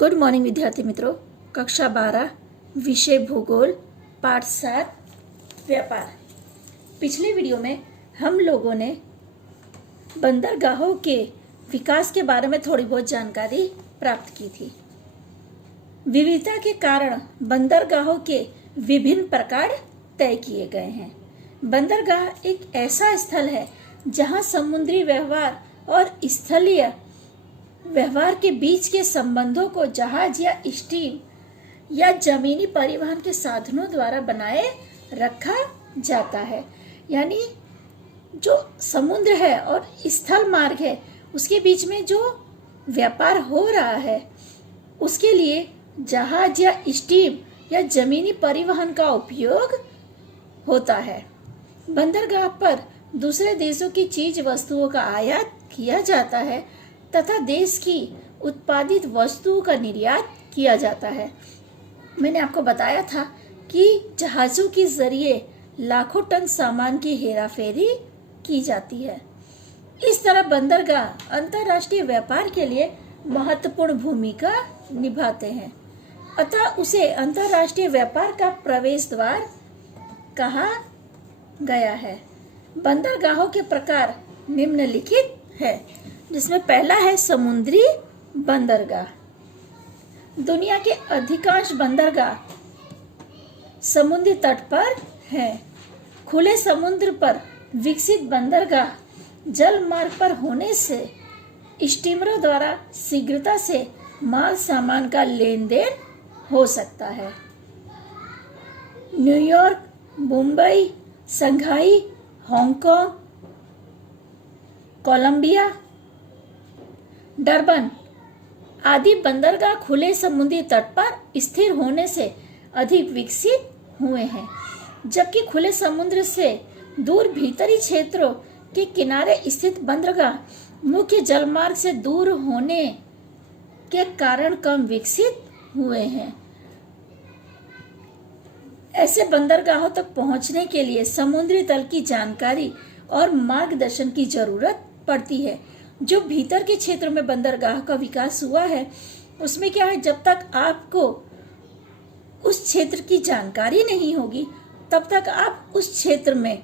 Good morning विद्यार्थी मित्रों। कक्षा 12 विषय भूगोल पाठ 7 व्यापार। पिछले वीडियो में हम लोगों ने बंदरगाहों के विकास के बारे में थोड़ी बहुत जानकारी प्राप्त की थी। विविधता के कारण बंदरगाहों के विभिन्न प्रकार तय किए गए हैं। बंदरगाह एक ऐसा स्थल है जहां समुद्री व्यवहार और स्थलीय व्यवहार के बीच के संबंधों को जहाज या स्टीम या जमीनी परिवहन के साधनों द्वारा बनाए रखा जाता है। यानी जो समुद्र है और स्थल मार्ग है उसके बीच में जो व्यापार हो रहा है उसके लिए जहाज या स्टीम या जमीनी परिवहन का उपयोग होता है। बंदरगाह पर दूसरे देशों की चीज वस्तुओं का आयात किया जाता है तथा देश की उत्पादित वस्तुओं का निर्यात किया जाता है। मैंने आपको बताया था कि जहाजों के जरिए लाखों टन सामान की हेराफेरी की जाती है। इस तरह बंदरगाह अंतर्राष्ट्रीय व्यापार के लिए महत्वपूर्ण भूमिका निभाते हैं, अतः उसे अंतर्राष्ट्रीय व्यापार का प्रवेश द्वार कहा गया है। बंदरगाहों के प्रकार निम्नलिखित है, जिसमें पहला है समुद्री बंदरगाह। दुनिया के अधिकांश बंदरगाह समुद्री तट पर हैं। खुले समुद्र पर विकसित बंदरगाह जल मार्ग पर होने से स्टीमरों द्वारा शीघ्रता से माल सामान का लेन देन हो सकता है। New York, Mumbai, Shanghai, Hong Kong, Colombia, Durban आदि बंदरगाह खुले समुद्री तट पर स्थिर होने से अधिक विकसित हुए हैं, जबकि खुले समुद्र से दूर भीतरी क्षेत्रों के किनारे स्थित बंदरगाह मुख्य जलमार्ग से दूर होने के कारण कम विकसित हुए हैं। ऐसे बंदरगाहों तक पहुंचने के लिए समुद्री तल की जानकारी और मार्गदर्शन की जरूरत पड़ती है। जो भीतर के क्षेत्र में बंदरगाह का विकास हुआ है उसमें क्या है, जब तक आपको उस क्षेत्र की जानकारी नहीं होगी तब तक आप उस क्षेत्र में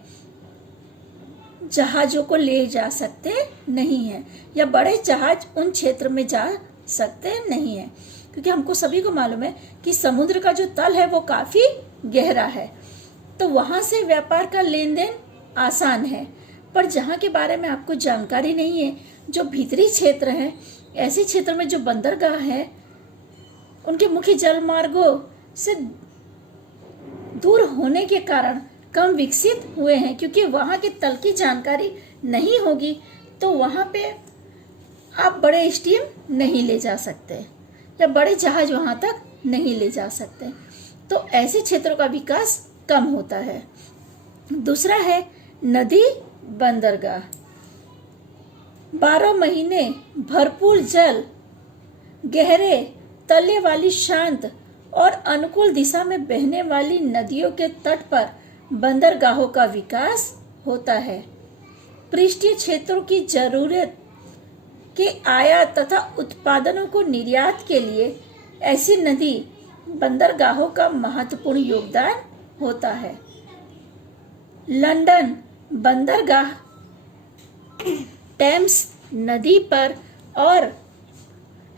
जहाजों को ले जा सकते नहीं हैं, या बड़े जहाज उन क्षेत्र में जा सकते नहीं हैं, क्योंकि हमको सभी को मालूम है कि समुद्र का जो तल है वो काफी गहरा है, तो वहां से व्यापार का लेन देन आसान है। पर जहाँ के बारे में आपको जानकारी नहीं है, जो भीतरी क्षेत्र है, ऐसे क्षेत्र में जो बंदरगाह है उनके मुख्य जल मार्गों से दूर होने के कारण कम विकसित हुए हैं, क्योंकि वहां के तल की जानकारी नहीं होगी तो वहां पे आप बड़े स्टीम नहीं ले जा सकते या बड़े जहाज वहां तक नहीं ले जा सकते, तो ऐसे क्षेत्रों का विकास कम होता है। दूसरा है नदी बंदरगाह। 12 महीने भरपूर जल, गहरे तले वाली शांत और अनुकूल दिशा में बहने वाली नदियों के तट पर बंदरगाहों का विकास होता है। पृष्ठीय क्षेत्रों की जरूरत के आयात तथा उत्पादनों को निर्यात के लिए ऐसी नदी बंदरगाहों का महत्वपूर्ण योगदान होता है। लंदन बंदरगाह टेम्स नदी पर और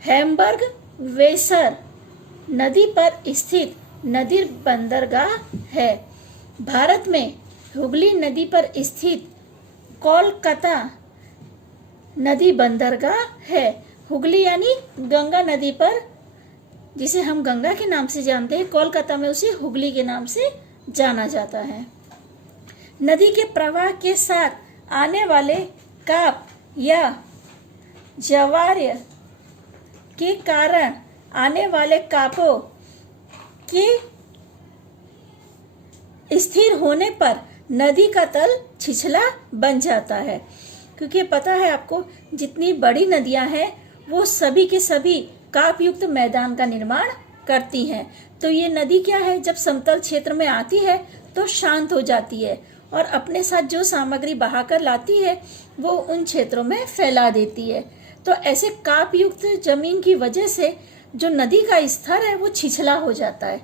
हैम्बर्ग वेसर नदी पर स्थित नदी बंदरगाह है। भारत में हुगली नदी पर स्थित कोलकाता नदी बंदरगाह है। हुगली यानी गंगा नदी पर, जिसे हम गंगा के नाम से जानते हैं, कोलकाता में उसे हुगली के नाम से जाना जाता है। नदी के प्रवाह के साथ आने वाले काप या ज्वार के कारण आने वाले कापों के स्थिर होने पर नदी का तल छिछला बन जाता है, क्योंकि पता है आपको जितनी बड़ी नदियां हैं वो सभी के सभी काप युक्त मैदान का निर्माण करती हैं। तो ये नदी क्या है, जब समतल क्षेत्र में आती है तो शांत हो जाती है और अपने साथ जो सामग्री बहाकर लाती है वो उन क्षेत्रों में फैला देती है। तो ऐसे काप युक्त जमीन की वजह से जो नदी का स्तर है वो छिछला हो जाता है।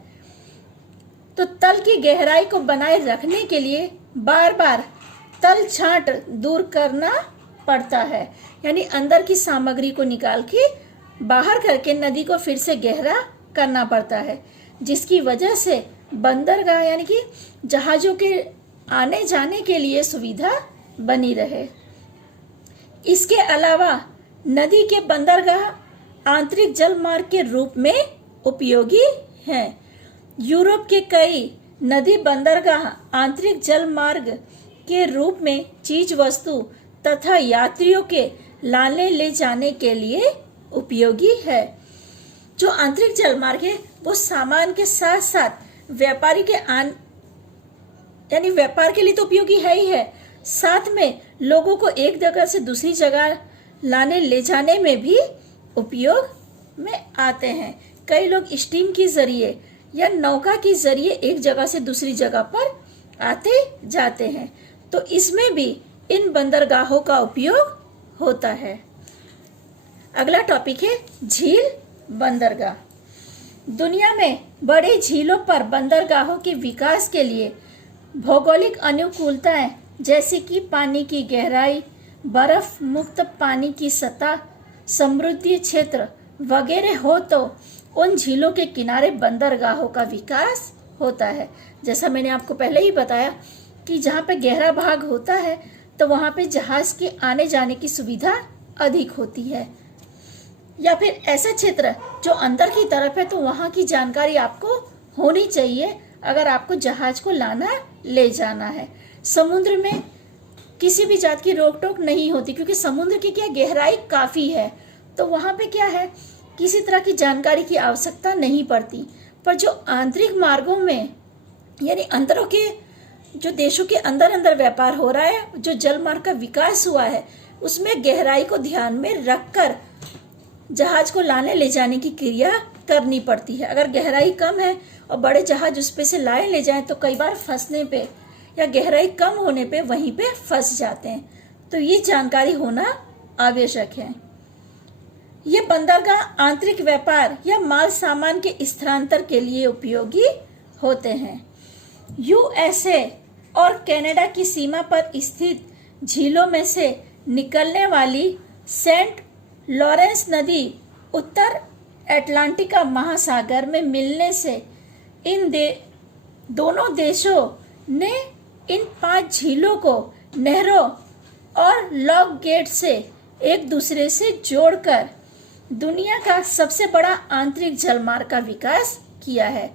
तो तल की गहराई को बनाए रखने के लिए बार बार तल छांट दूर करना पड़ता है, यानी अंदर की सामग्री को निकाल के बाहर करके नदी को फिर से गहरा करना पड़ता है, जिसकी वजह से बंदरगाह यानी कि जहाज़ों के आने जाने के लिए सुविधा बनी रहे। इसके अलावा नदी के बंदरगाह आंतरिक जल मार्ग के रूप में उपयोगी हैं। यूरोप के कई नदी बंदरगाह आंतरिक जल मार्ग के रूप में चीज वस्तु तथा यात्रियों के लाने ले जाने के लिए उपयोगी है। जो आंतरिक जल मार्ग है वो सामान के साथ साथ व्यापारी के यानी व्यापार के लिए तो उपयोगी है ही है, साथ में लोगों को एक जगह से दूसरी जगह लाने ले जाने में भी उपयोग में आते हैं। कई लोग स्टीम के जरिए या नौका के जरिए एक जगह से दूसरी जगह पर आते जाते हैं, तो इसमें भी इन बंदरगाहों का उपयोग होता है। अगला टॉपिक है झील बंदरगाह। दुनिया में बड़े झीलों पर बंदरगाहों के विकास के लिए भौगोलिक अनुकूलताएं जैसे कि पानी की गहराई, बर्फ मुक्त पानी की सतह, समृद्धि क्षेत्र वगैरह हो तो उन झीलों के किनारे बंदरगाहों का विकास होता है। जैसा मैंने आपको पहले ही बताया कि जहाँ पे गहरा भाग होता है तो वहाँ पे जहाज के आने जाने की सुविधा अधिक होती है, या फिर ऐसा क्षेत्र जो अंदर की तरफ है तो वहाँ की जानकारी आपको होनी चाहिए अगर आपको जहाज को लाना ले जाना है। समुद्र में किसी भी जात की रोक टोक नहीं होती क्योंकि समुद्र की क्या गहराई काफ़ी है, तो वहाँ पे क्या है किसी तरह की जानकारी की आवश्यकता नहीं पड़ती। पर जो आंतरिक मार्गों में यानी अंदरों के जो देशों के अंदर अंदर व्यापार हो रहा है, जो जल मार्ग का विकास हुआ है, उसमें गहराई को ध्यान में रखकर जहाज को लाने ले जाने की क्रिया करनी पड़ती है। अगर गहराई कम है और बड़े जहाज उस पे से लाए ले जाएं तो कई बार फंसने पे या गहराई कम होने पे वहीं पे फंस जाते हैं, तो ये जानकारी होना आवश्यक है। ये बंदरगाह आंतरिक व्यापार या माल सामान के स्थानांतरण के लिए उपयोगी होते हैं। यूएसए और कनाडा की सीमा पर स्थित झीलों में से निकलने वाली सेंट लॉरेंस नदी उत्तर अटलांटिका महासागर में मिलने से इन दोनों देशों ने इन 5 झीलों को नहरों और लॉक गेट से एक दूसरे से जोड़कर दुनिया का सबसे बड़ा आंतरिक जलमार्ग का विकास किया है।